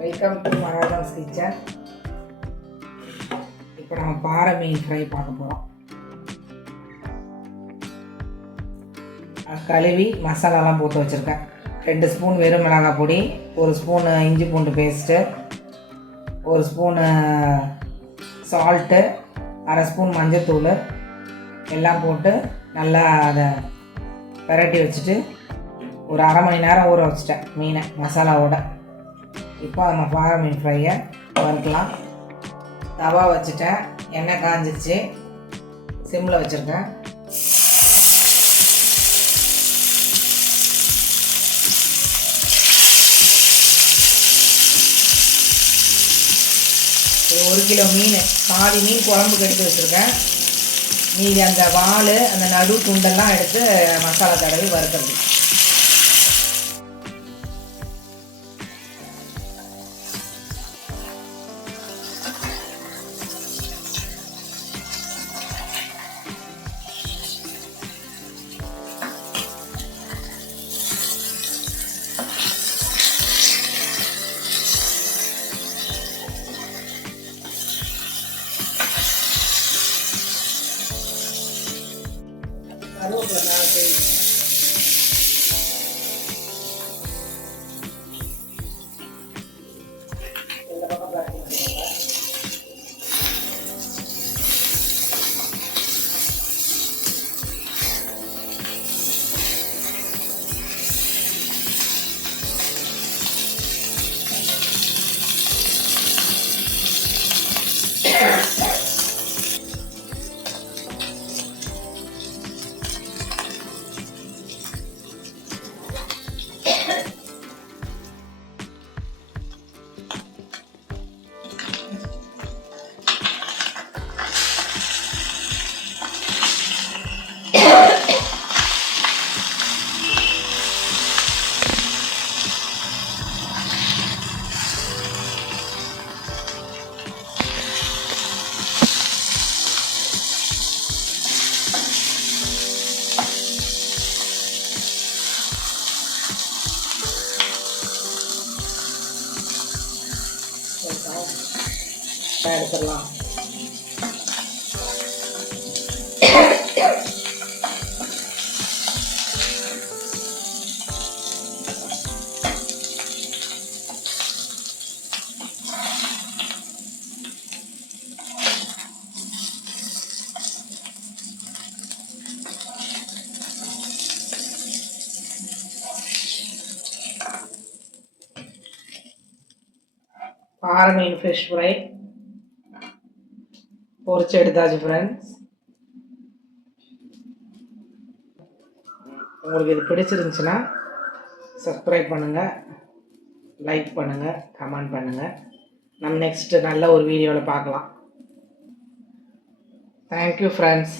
Welcome to மகாதாஸ் kitchen. இப்போ நம்ம பாறை மீன் ஃப்ரை பார்க்க போகிறோம். கழுவி மசாலாலாம் போட்டு வச்சுருக்கேன். 2 ஸ்பூன் வெறும் மிளகாய் பொடி, 1 ஸ்பூன் இஞ்சி பூண்டு பேஸ்ட்டு, 1 ஸ்பூனு சால்ட்டு, 1/2 ஸ்பூன் மஞ்சத்தூள் எல்லாம் போட்டு நல்லா அதை பிரட்டி வச்சுட்டு ஒரு 1/2 மணி நேரம் ஊற வச்சுட்டேன் மீனை மசாலாவோட. இப்போ நம்ம பாறை மீன் ஃப்ரையை வறுக்கலாம். தவா வச்சுட்டேன், எண்ணெய் காஞ்சிருச்சு, சிம்மில் வச்சுருக்கேன். ஒரு 1 கிலோ மீன், பாதி மீன் குழம்புக்கு எடுத்து வச்சுருக்கேன். மீதி அந்த வால், அந்த நடு துண்டெல்லாம் எடுத்து மசாலா தடவி வறுக்கிறது. கருவேப்பிலை மேலே செய்யுது. இந்த பக்கம் பார்த்தீங்கன்னா எடுத்துடலாம். பாறை மீன் ஃபிஷ் ஃப்ரை பொரிச்சு எடுத்தாச்சு ஃப்ரெண்ட்ஸ். உங்களுக்கு இது பிடிச்சிருந்துச்சுன்னா சப்ஸ்கிரைப் பண்ணுங்கள், லைக் பண்ணுங்கள், கமெண்ட் பண்ணுங்கள். நம்ம நெக்ஸ்ட்டு நல்ல ஒரு வீடியோவில் பார்க்கலாம். Thank you friends.